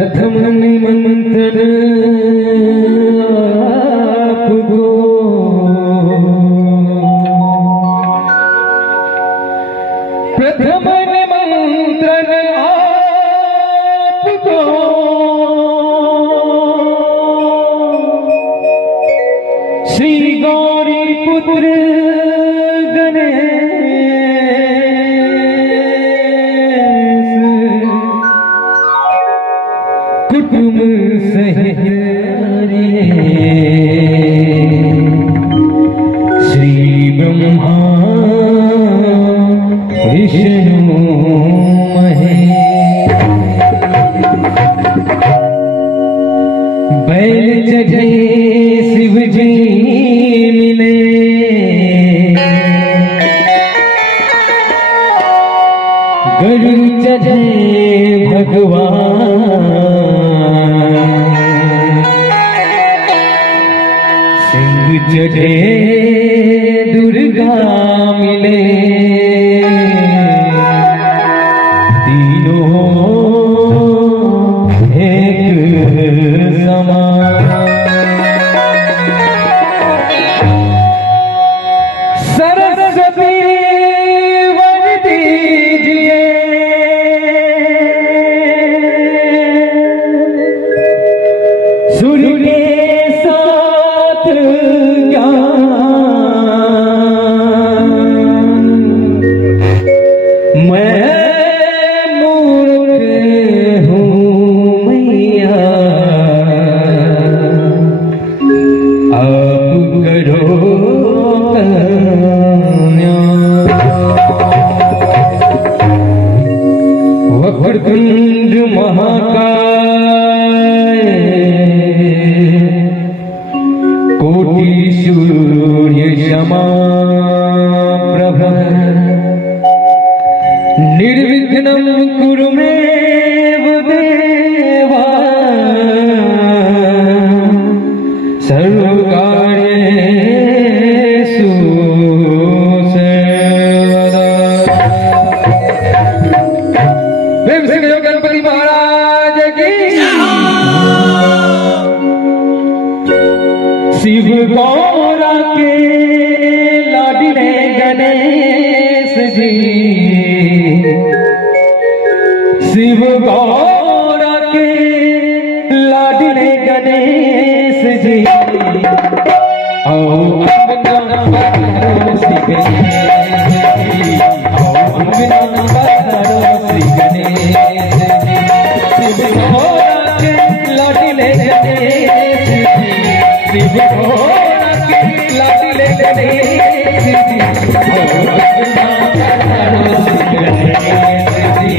प्रथम निमंत्रण आपको, प्रथम निमंत्रण आपको, श्री गौरी पुत्र कुटुंब सहित श्री ब्रह्मा विष्णु महेश, बैल चढ़े शिव जी मिले, गरुड़ चढ़े भगवान, सिंह चढ़े दुर्गा मिले, तीनों एक समान। सरस्वती वर दीजिए, सुर के साथ मैं मूर्ख हूँ मैया, आप करो वक्रतुंड महाकाय, कोटि सूर्य समप्रभ, निर्विघ्नं कुरु मे देवा, सर्वकार्येषु सर्वदा। प्रेम से कहो गणपति महाराज की। शिव गौरा के लाडले गणेश जी, शिव गौरा के लाडले गणेश जी, आओ अंगना बधारो श्री गणेश जी, आओ अंगना बधारो श्री गणेश जी, शिव गौरा के लाडले गणेश जी, शिव गौरा के लाडले गणेश जी, आओ अंगना बधारो श्री गणेश जी,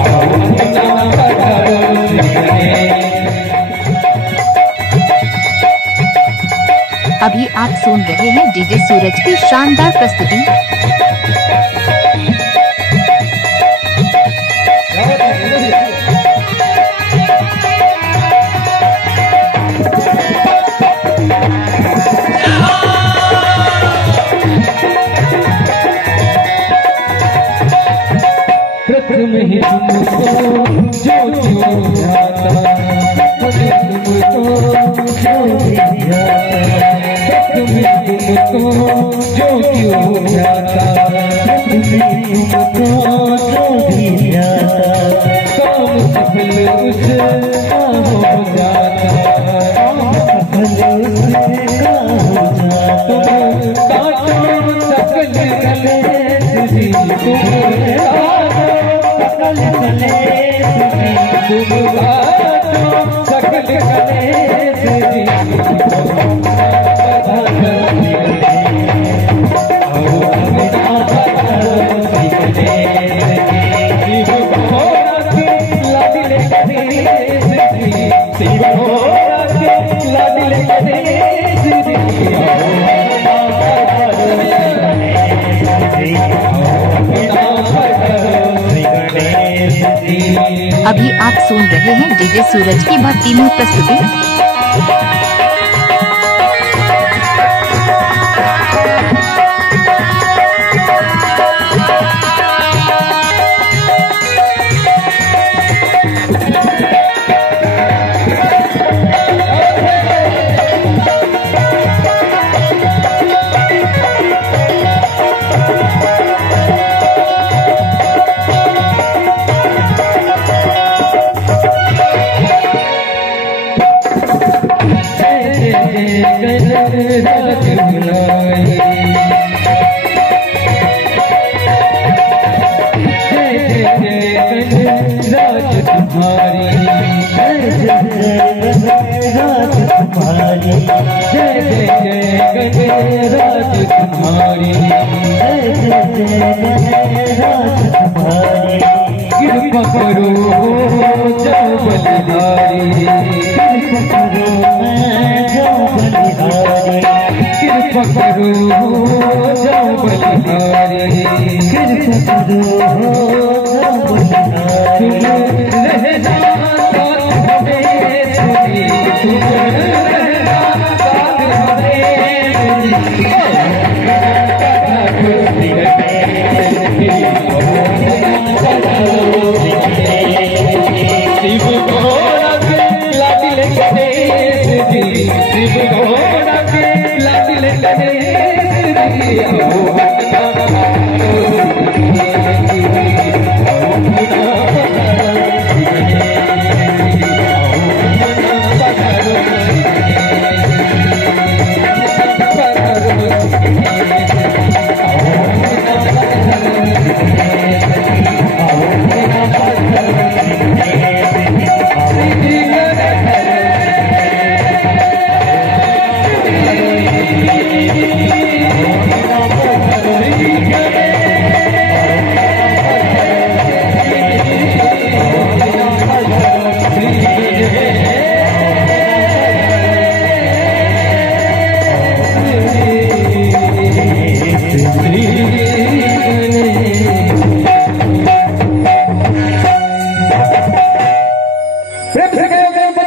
आओ अंगना बधारो श्री गणेश। अभी आप सुन रहे हैं डीजे सूरज की शानदार प्रस्तुति। प्रथम ही तुमको जो जाता, तुमको जो तुमको जो क्यों जाता, तुमको जो भी जाता, काम सफल उसका हो जाता, काम सफल उसका हो जाता, काटो सकल गले तुझी, तुम सकल गले तुझी, तुम काटो सकल गले तुझी, अभी आप सुन रहे हैं डीजे सूरज की भक्तिमय प्रस्तुति। राज तुम्हारी, कृपा करो जाओ बलिहारी, कृपा करो जाओ बलिहारी, प्रेम से